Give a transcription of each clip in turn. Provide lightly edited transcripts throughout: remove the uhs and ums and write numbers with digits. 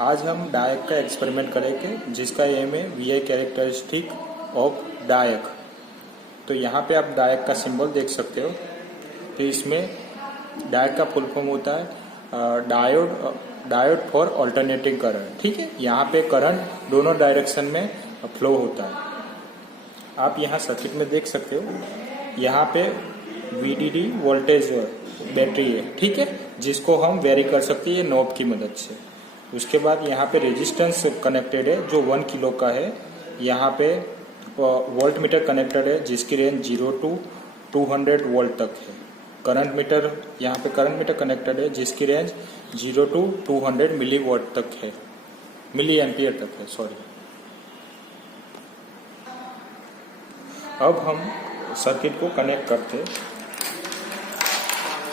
आज हम डायक का एक्सपेरिमेंट करेंगे जिसका एम है वी कैरेक्टरिस्टिक ऑफ डायक। तो यहाँ पे आप डायक का सिंबल देख सकते हो। तो इसमें डायक का फुल फॉर्म होता है डायोड फॉर अल्टरनेटिंग करंट। ठीक है, यहाँ पे करंट दोनों डायरेक्शन में फ्लो होता है। आप यहाँ सर्किट में देख सकते हो, यहाँ पे VDD वोल्टेज बैटरी है। ठीक है, जिसको हम वेरी कर सकते हैं नॉब की मदद से। उसके बाद यहाँ पे रेजिस्टेंस कनेक्टेड है जो 1 किलो का है। यहाँ पे वोल्ट मीटर कनेक्टेड है जिसकी रेंज 0 to 200 वोल्ट तक है। करंट मीटर, यहाँ पे करंट मीटर कनेक्टेड है जिसकी रेंज 0 to 200 मिली वोल्ट तक है, मिली एम्पियर तक है, सॉरी। अब हम सर्किट को कनेक्ट करते हैं।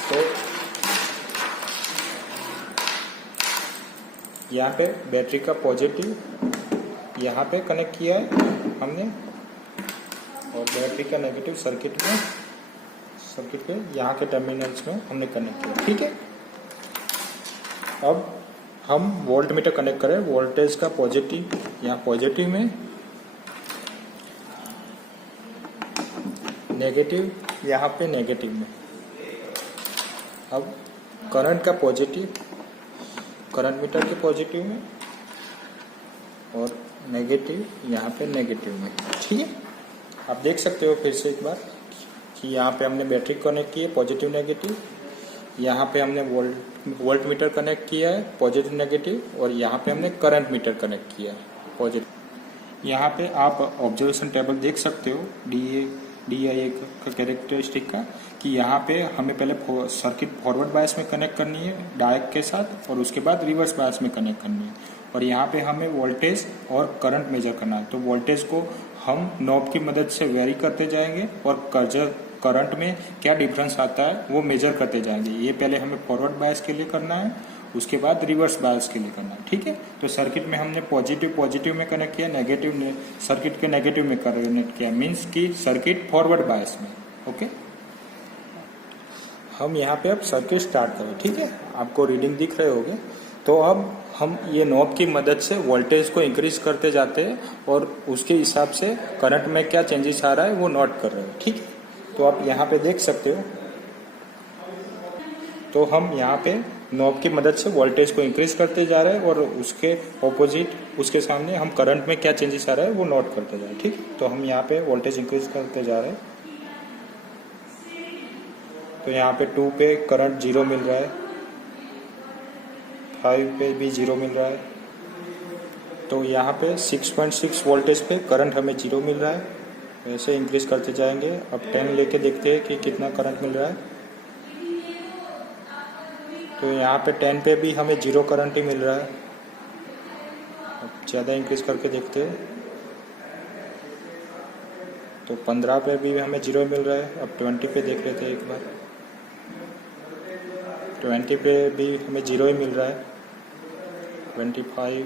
तो यहाँ पे बैटरी का पॉजिटिव यहाँ पे कनेक्ट किया है हमने, और बैटरी का नेगेटिव सर्किट के यहाँ के टर्मिनल्स में हमने कनेक्ट किया। ठीक है, अब हम वोल्ट मीटर कनेक्ट करें। वोल्टेज का पॉजिटिव यहाँ पॉजिटिव में, नेगेटिव यहाँ पे नेगेटिव में। अब करंट का पॉजिटिव करंट मीटर के पॉजिटिव में और नेगेटिव यहाँ पे नेगेटिव में। ठीक है, आप देख सकते हो फिर से एक बार कि यहाँ पे हमने बैटरी कनेक्ट की है पॉजिटिव नेगेटिव, यहाँ पे हमने वोल्ट मीटर कनेक्ट किया है पॉजिटिव नेगेटिव, और यहाँ पे हमने करंट मीटर कनेक्ट किया है पॉजिटिव। यहाँ पे आप ऑब्जर्वेशन टेबल देख सकते हो DI का कैरेक्टरिस्टिक का, कि यहाँ पे हमें पहले सर्किट फॉरवर्ड बायस में कनेक्ट करनी है डायक के साथ, और उसके बाद रिवर्स बायस में कनेक्ट करनी है। और यहाँ पे हमें वोल्टेज और करंट मेजर करना है। तो वोल्टेज को हम नॉब की मदद से वेरी करते जाएंगे और करंट में क्या डिफरेंस आता है वो मेजर करते जाएंगे। ये पहले हमें फॉरवर्ड बायस के लिए करना है, उसके बाद रिवर्स बायस के लिए करना है। ठीक है, तो सर्किट में हमने पॉजिटिव में कनेक्ट किया, नेगेटिव सर्किट के नेगेटिव में कनेक्ट किया, मीन्स कि सर्किट फॉरवर्ड बायस में। ओके, हम यहाँ पे अब सर्किट स्टार्ट करें। ठीक है, आपको रीडिंग दिख रहे होंगे। तो अब हम ये नॉब की मदद से वोल्टेज को इंक्रीज करते जाते हैं और उसके हिसाब से करंट में क्या चेंजेस आ रहा है वो नोट कर रहे हैं। ठीक है, तो आप यहाँ पे देख सकते हो। तो हम यहाँ पे नॉब की मदद से वोल्टेज को इंक्रीज करते जा रहे हैं और उसके ऑपोजिट उसके सामने हम करंट में क्या चेंजेस आ रहा है वो नोट करते जा रहे हैं। ठीक, तो हम यहाँ पे वोल्टेज इंक्रीज करते जा रहे हैं। तो यहाँ पे 2 पे करंट 0 मिल रहा है, 5 पे भी 0 मिल रहा है। तो यहाँ पे 6.6 वोल्टेज पे करंट हमें 0 मिल रहा है। वैसे इंक्रीज करते जाएंगे। अब 10 लेके देखते हैं कि कितना करंट मिल रहा है। तो यहाँ पे 10 पे भी हमें 0 करंट ही मिल रहा है। अब ज़्यादा इंक्रीज करके देखते हैं। तो 15 पे भी हमें 0 मिल रहा है। अब 20 पे देख लेते हैं एक बार। 20 पे भी हमें 0 ही मिल रहा है। 25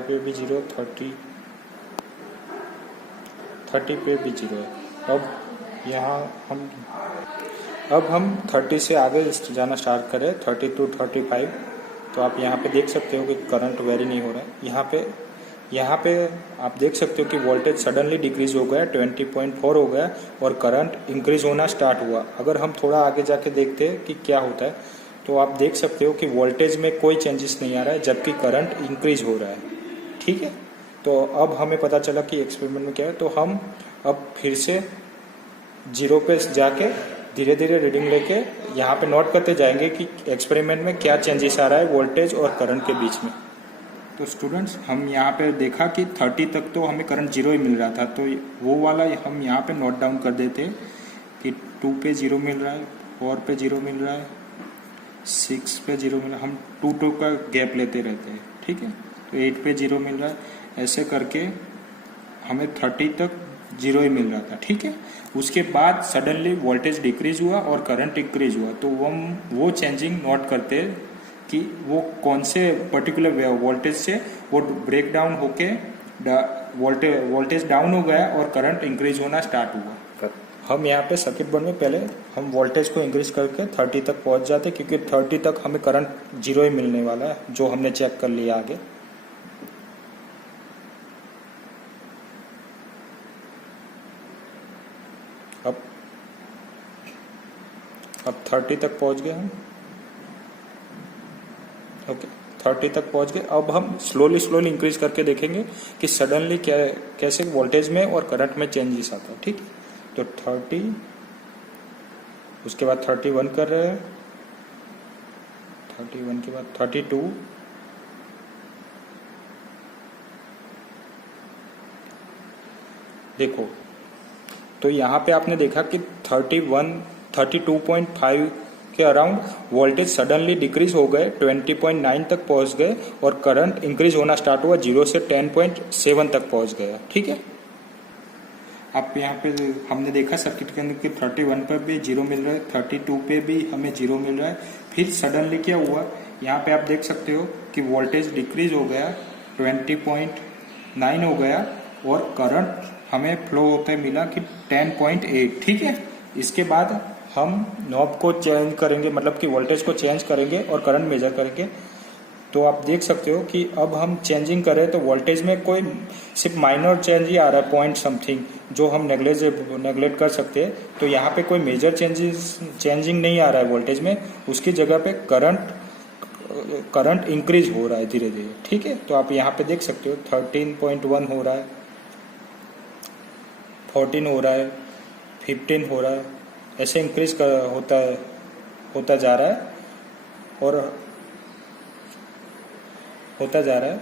पे भी 0, 30 पे भी 0 है। अब हम 30 से आगे जाना स्टार्ट करें, 30 to 35। तो आप यहाँ पे देख सकते हो कि करंट वेरी नहीं हो रहा है। यहाँ पे आप देख सकते हो कि वोल्टेज सडनली डिक्रीज हो गया, 20.4 हो गया और करंट इंक्रीज होना स्टार्ट हुआ। अगर हम थोड़ा आगे जाके देखते हैं कि क्या होता है, तो आप देख सकते हो कि वोल्टेज में कोई चेंजेस नहीं आ रहा है जबकि करंट इंक्रीज हो रहा है। ठीक है, तो अब हमें पता चला कि एक्सपेरिमेंट में क्या है। तो हम अब फिर से 0 पे जाके धीरे धीरे रीडिंग लेके यहाँ पे नोट करते जाएंगे कि एक्सपेरिमेंट में क्या चेंजेस आ रहा है वोल्टेज और करंट के बीच में। तो स्टूडेंट्स, हम यहाँ पे देखा कि 30 तक तो हमें करंट 0 ही मिल रहा था। तो वो वाला हम यहाँ पे नोट डाउन कर देते कि 2 पे 0 मिल रहा है, 4 पे 0 मिल रहा है, 6 पे 0 मिल रहा है। हम 2 का गैप लेते रहते हैं। ठीक है, तो 8 पे 0 मिल रहा है। ऐसे करके हमें 30 तक 0 ही मिल रहा था। ठीक है, उसके बाद सडनली वोल्टेज डिक्रीज हुआ और करंट इंक्रीज हुआ। तो वो चेंजिंग नोट करते हैं कि वो कौन से पर्टिकुलर वोल्टेज से वो ब्रेक डाउन होके वोल्टेज डाउन हो गया और करंट इंक्रीज होना स्टार्ट हुआ। हम यहाँ पे सर्किट बोर्ड में पहले हम वोल्टेज को इंक्रीज करके 30 तक पहुँच जाते, क्योंकि 30 तक हमें करंट जीरो ही मिलने वाला है, जो हमने चेक कर लिया आगे। अब 30 तक पहुँच गए हम। ओके, 30 तक पहुँच गए। अब हम स्लोली इंक्रीज करके देखेंगे कि सडनली कैसे वोल्टेज में और करंट में चेंजेस आता है। ठीक, तो 30, उसके बाद 31 कर रहे हैं, 31 के बाद 32, देखो तो यहाँ पे आपने देखा कि 32.5 के अराउंड वोल्टेज सडनली डिक्रीज हो गए, 20.9 तक पहुँच गए और करंट इंक्रीज होना स्टार्ट हुआ, 0 से 10.7 तक पहुँच गया। ठीक है, आप यहाँ पे हमने देखा सर्किट के अंदर कि 31 पर भी जीरो मिल रहा है, 32 पे भी हमें जीरो मिल रहा है। फिर सडनली क्या हुआ, यहाँ पे आप देख सकते हो कि वोल्टेज डिक्रीज हो गया, 20.9 हो गया और करंट हमें फ्लो होते मिला कि 10.8। ठीक है, इसके बाद हम नॉब को चेंज करेंगे, मतलब कि वोल्टेज को चेंज करेंगे और करंट मेजर करेंगे। तो आप देख सकते हो कि अब हम चेंजिंग करें तो वोल्टेज में कोई सिर्फ माइनर चेंज ही आ रहा है, पॉइंट समथिंग, जो हम नेगलेक्ट कर सकते हैं। तो यहाँ पे कोई मेजर चेंजिंग नहीं आ रहा है वोल्टेज में, उसकी जगह पे करंट इंक्रीज हो रहा है धीरे धीरे। ठीक है, तो आप यहाँ पे देख सकते हो 13.1 हो रहा है, 14 हो रहा है, 15 हो रहा है, ऐसे इंक्रीज होता जा रहा है और होता जा रहा है।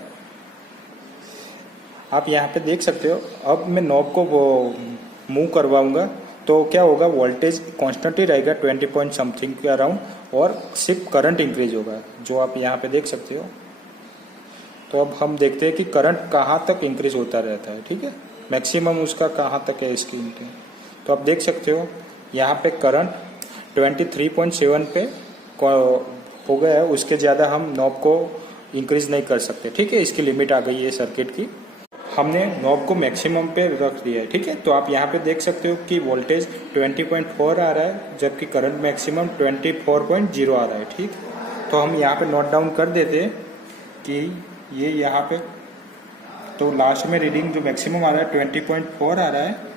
आप यहाँ पे देख सकते हो। अब मैं नॉब को मूव करवाऊंगा तो क्या होगा, वोल्टेज कांस्टेंट ही रहेगा 20 पॉइंट समथिंग के अराउंड और सिर्फ करंट इंक्रीज होगा, जो आप यहाँ पे देख सकते हो। तो अब हम देखते हैं कि करंट कहाँ तक इंक्रीज होता रहता है। ठीक है, मैक्सिमम उसका कहाँ तक है इसकी। तो आप देख सकते हो यहाँ पे करंट 23.7 पे हो गया है, उसके ज़्यादा हम नॉब को इंक्रीज नहीं कर सकते। ठीक है, इसकी लिमिट आ गई है सर्किट की, हमने नॉब को मैक्सिमम पे रख दिया है। ठीक है, तो आप यहाँ पे देख सकते हो कि वोल्टेज 20.4 आ रहा है, जबकि करंट मैक्सिमम 24.0 आ रहा है। ठीक, तो हम यहाँ पे नोट डाउन कर देते हैं कि ये यहाँ पे तो लास्ट में रीडिंग जो मैक्सिमम आ रहा है 20.4 आ रहा है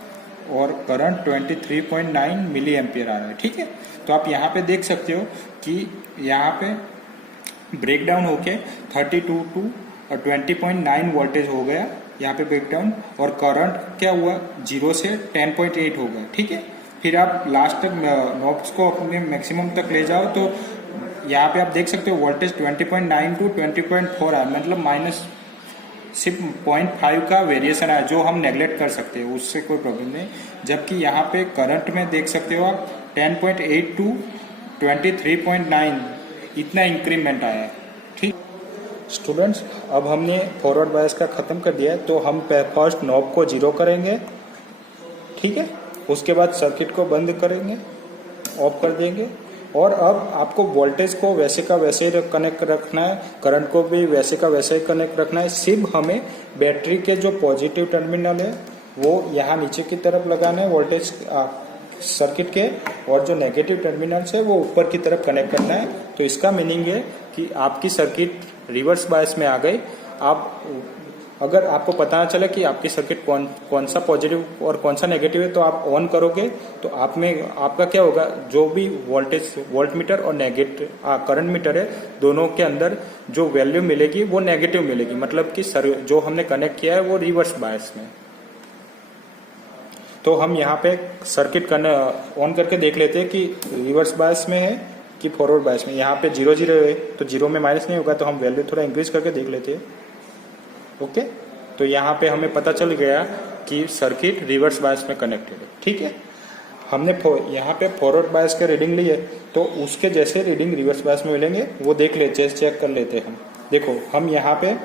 और करंट 23.9 मिली एम्पियर आ रहा है। ठीक है, तो आप यहाँ पे देख सकते हो कि यहाँ पे ब्रेक डाउन होके 32 टू 20.9 वोल्टेज हो गया यहाँ पे ब्रेक डाउन, और करंट क्या हुआ 0 से 10.8 हो गया। ठीक है, फिर आप लास्ट तक नॉब्स को अपने मैक्सिमम तक ले जाओ तो यहाँ पे आप देख सकते हो वोल्टेज 20.9 टू 20.4 है, मतलब माइनस सिर्फ 0.5 का वेरिएशन है, जो हम नेगलेक्ट कर सकते हैं, उससे कोई प्रॉब्लम नहीं। जबकि यहाँ पे करंट में देख सकते हो आप 10.8 टू 23.9 इतना इंक्रीमेंट आया है। ठीक स्टूडेंट्स, अब हमने फॉरवर्ड बायस का ख़त्म कर दिया है, तो हम फर्स्ट नॉब को 0 करेंगे। ठीक है, उसके बाद सर्किट को बंद करेंगे, ऑफ कर देंगे, और अब आपको वोल्टेज को वैसे का वैसे ही कनेक्ट रखना है, करंट को भी वैसे का वैसे ही कनेक्ट रखना है। सिर्फ हमें बैटरी के जो पॉजिटिव टर्मिनल है वो यहाँ नीचे की तरफ लगाना है वोल्टेज सर्किट के, और जो नेगेटिव टर्मिनल्स है वो ऊपर की तरफ कनेक्ट करना है। तो इसका मीनिंग है कि आपकी सर्किट रिवर्स बायस में आ गई। आप अगर आपको पता चले कि आपकी सर्किट कौन सा पॉजिटिव और कौन सा नेगेटिव है, तो आप ऑन करोगे तो आप में आपका क्या होगा, जो भी वोल्ट मीटर और नेगेटिव करंट मीटर है, दोनों के अंदर जो वैल्यू मिलेगी वो नेगेटिव मिलेगी, मतलब कि जो हमने कनेक्ट किया है वो रिवर्स बायस में। तो हम यहाँ पे सर्किट ऑन करके देख लेते हैं कि रिवर्स बायस में है कि फॉरवर्ड बायस में। यहाँ पे 0 0 है तो 0 में माइनस नहीं होगा, तो हम वैल्यू थोड़ा इंक्रीज करके देख लेते हैं। ओके, तो यहाँ पे हमें पता चल गया कि सर्किट रिवर्स बायस में कनेक्टेड है। ठीक है, हमने यहाँ पे फॉरवर्ड बायस के रीडिंग ली है, तो उसके जैसे रीडिंग रिवर्स बायस में मिलेंगे, वो देख लेते हैं, चेक कर लेते हैं हम। देखो, हम यहाँ पे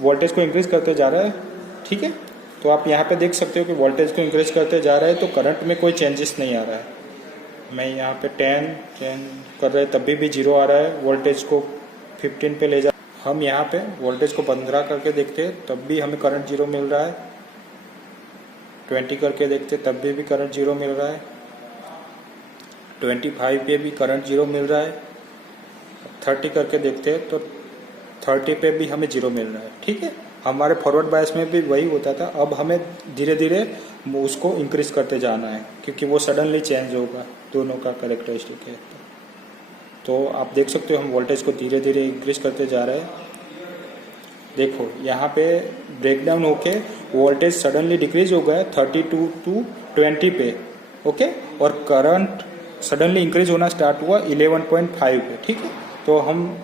वोल्टेज को इंक्रीज करते जा रहा है। ठीक है, तो आप यहाँ पे देख सकते हो कि वोल्टेज को इंक्रीज करते जा रहा है, तो करंट में कोई चेंजेस नहीं आ रहा है। मैं यहाँ पे 10 कर रहे तब भी 0 आ रहा है, वोल्टेज को 15 पे ले जा। हम यहाँ पे वोल्टेज को 15 करके देखते हैं तब भी हमें करंट 0 मिल रहा है, 20 करके देखते तब भी करंट 0 मिल रहा है, 25 पे भी करंट जीरो मिल रहा है। 30 करके देखते हैं तो 30 पे भी हमें जीरो मिल रहा है। ठीक है, हमारे फॉरवर्ड बायस में भी वही होता था। अब हमें धीरे धीरे उसको इंक्रीज करते जाना है क्योंकि वो सडनली चेंज होगा, दोनों का कैरेक्टरिस्टिक है। तो आप देख सकते हो हम वोल्टेज को धीरे धीरे इंक्रीज करते जा रहे हैं। देखो यहाँ पे ब्रेकडाउन होके वोल्टेज सडनली डिक्रीज हो गया 32 टू 20 पे। ओके, और करंट सडनली इंक्रीज होना स्टार्ट हुआ 11.5 पे। ठीक है, तो हम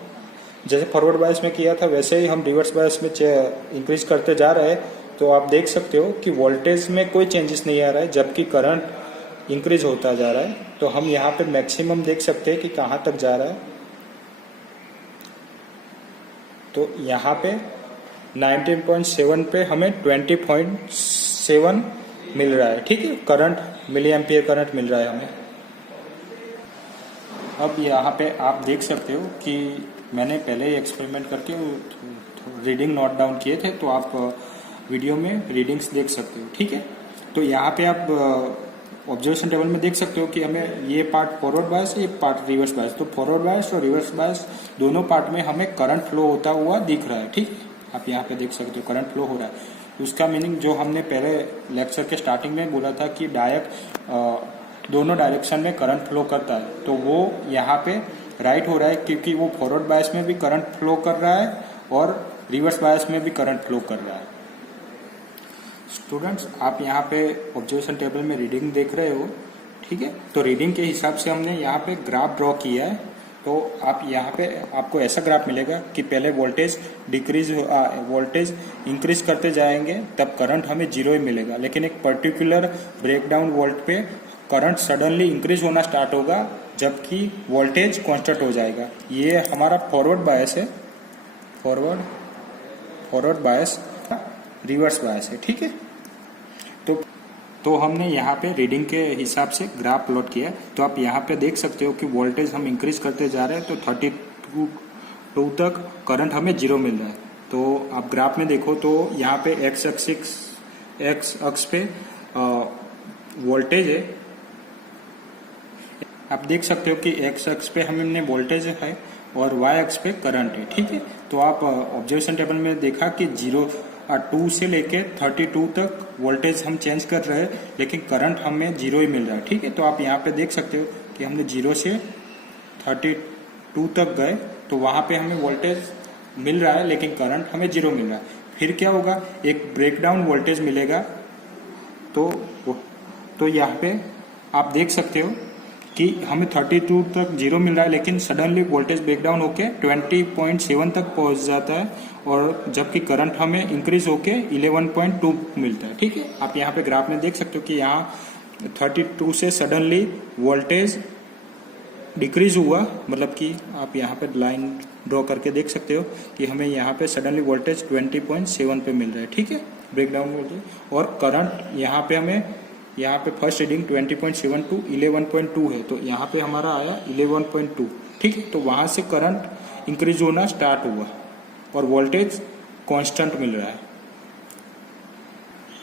जैसे फॉरवर्ड बायस में किया था वैसे ही हम रिवर्स बायस में इंक्रीज करते जा रहे हैं। तो आप देख सकते हो कि वोल्टेज में कोई चेंजेस नहीं आ रहा है जबकि करंट इंक्रीज होता जा रहा है। तो हम यहाँ पे मैक्सिमम देख सकते हैं कि कहाँ तक जा रहा है। तो यहाँ पे 19.7 पे हमें 20.7 मिल रहा है। ठीक है, करंट मिली एम्पियर करंट मिल रहा है हमें। अब यहाँ पे आप देख सकते हो कि मैंने पहले ही एक्सपेरिमेंट करके रीडिंग नोट डाउन किए थे, तो आप वीडियो में रीडिंग्स देख सकते हो। ठीक है, तो यहाँ पे आप ऑब्जर्वेशन टेबल में देख सकते हो कि हमें ये पार्ट फॉरवर्ड बायस, ये पार्ट रिवर्स बायस। तो फॉरवर्ड बायस और रिवर्स बायस दोनों पार्ट में हमें करंट फ्लो होता हुआ दिख रहा है। ठीक है, आप यहाँ पे देख सकते हो करंट फ्लो हो रहा है। उसका मीनिंग जो हमने पहले लेक्चर के स्टार्टिंग में बोला था कि दोनों डायरेक्शन में करंट फ्लो करता है, तो वो यहाँ पे राइट हो रहा है क्योंकि वो फॉरवर्ड बायस में भी करंट फ्लो कर रहा है और रिवर्स बायस में भी करंट फ्लो कर रहा है। स्टूडेंट्स, आप यहाँ पे ऑब्जर्वेशन टेबल में रीडिंग देख रहे हो। ठीक है, तो रीडिंग के हिसाब से हमने यहाँ पे ग्राफ ड्रॉ किया है। तो आप यहाँ पे आपको ऐसा ग्राफ मिलेगा कि पहले वोल्टेज वोल्टेज इंक्रीज करते जाएंगे तब करंट हमें जीरो ही मिलेगा, लेकिन एक पर्टिकुलर ब्रेकडाउन वोल्ट पे करंट सडनली इंक्रीज होना स्टार्ट होगा जबकि वोल्टेज कांस्टेंट हो जाएगा। ये हमारा फॉरवर्ड बायस है, फॉरवर्ड बायस, रिवर्स बायस है। ठीक है, तो हमने यहाँ पे रीडिंग के हिसाब से ग्राफ प्लॉट किया। तो आप यहाँ पे देख सकते हो कि वोल्टेज हम इंक्रीज करते जा रहे हैं तो 32 तक करंट हमें जीरो मिल रहा है। तो आप ग्राफ में देखो तो यहाँ पे एक्स अक्ष पे वोल्टेज है। आप देख सकते हो कि एक्स अक्ष पे हमने वोल्टेज है और वाई अक्ष पे करंट है। ठीक है, तो आप ऑब्जर्वेशन टेबल में देखा कि 2 से लेके 32 तक वोल्टेज हम चेंज कर रहे हैं लेकिन करंट हमें जीरो ही मिल रहा है। ठीक है, तो आप यहाँ पे देख सकते हो कि हमने 0 से 32 तक गए तो वहाँ पे हमें वोल्टेज मिल रहा है लेकिन करंट हमें जीरो मिल रहा है। फिर क्या होगा, एक ब्रेकडाउन वोल्टेज मिलेगा। तो यहाँ पे आप देख सकते हो कि हमें 32 तक जीरो मिल रहा है लेकिन सडनली वोल्टेज ब्रेकडाउन होके 20.7 तक पहुंच जाता है और जबकि करंट हमें इंक्रीज होके 11.2 मिलता है। ठीक है, आप यहाँ पे ग्राफ में देख सकते हो कि यहाँ 32 से सडनली वोल्टेज डिक्रीज हुआ, मतलब कि आप यहाँ पे लाइन ड्रॉ करके देख सकते हो कि हमें यहाँ पे सडनली वोल्टेज 20.7 पे मिल रहा है। ठीक है, ब्रेकडाउन वोल्टेज, और करंट यहाँ पे हमें यहाँ पे फर्स्ट रीडिंग 20.7 टू 11.2 है, तो यहाँ पे हमारा आया 11.2। ठीक है, तो वहाँ से करंट इंक्रीज होना स्टार्ट हुआ और वोल्टेज कांस्टेंट मिल रहा है।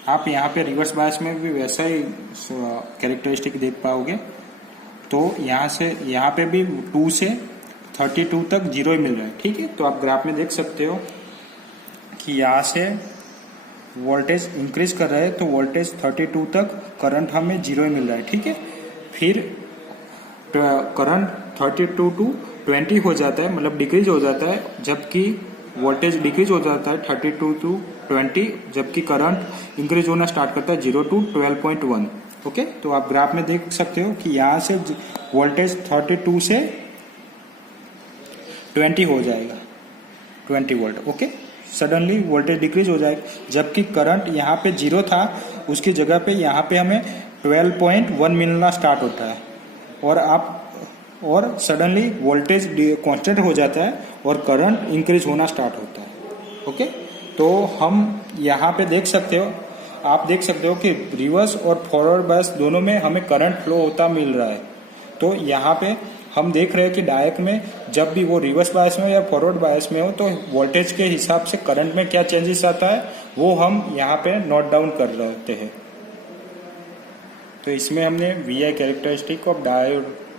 आप यहाँ पे रिवर्स बायस में भी वैसा ही कैरेक्टरिस्टिक देख पाओगे। तो यहाँ पे भी 2 से 32 तक जीरो ही मिल रहा है। ठीक है, तो आप ग्राफ में देख सकते हो कि यहाँ से वोल्टेज इंक्रीज कर रहे हैं तो वोल्टेज 32 तक करंट हमें जीरो ही मिल रहा है। ठीक है, फिर करंट 32 टू 20 हो जाता है, मतलब डिक्रीज हो जाता है, जबकि वोल्टेज डिक्रीज हो जाता है 32 टू 20, जबकि करंट इंक्रीज होना स्टार्ट करता है 0 टू 12.1। ओके, तो आप ग्राफ में देख सकते हो कि यहाँ से वोल्टेज 32 से 20 हो जाएगा, 20 volt. Okay, suddenly voltage decrease हो जाएगा, जबकि करंट यहाँ पे 0 था उसकी जगह पे यहाँ पे हमें 12.1 मिलना स्टार्ट होता है और सडनली वोल्टेज कांस्टेंट हो जाता है और करंट इंक्रीज होना स्टार्ट होता है। ओके, तो हम यहाँ पे आप देख सकते हो कि रिवर्स और फॉरवर्ड बायस दोनों में हमें करंट फ्लो होता मिल रहा है। तो यहाँ पे हम देख रहे हैं कि डायोड में जब भी वो रिवर्स बायस में हो या फॉरवर्ड बायस में हो तो वोल्टेज के हिसाब से करंट में क्या चेंजेस आता है वो हम यहाँ पे नोट डाउन कर रहे हैं। तो इसमें हमने VI कैरेक्टरिस्टिक ऑफ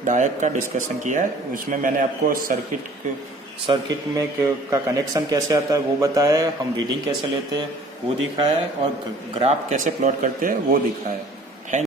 डायक का डिस्कशन किया है। उसमें मैंने आपको सर्किट में का कनेक्शन कैसे आता है वो बताया है, हम रीडिंग कैसे लेते हैं वो दिखाया है, और ग्राफ कैसे प्लॉट करते हैं वो दिखाया है।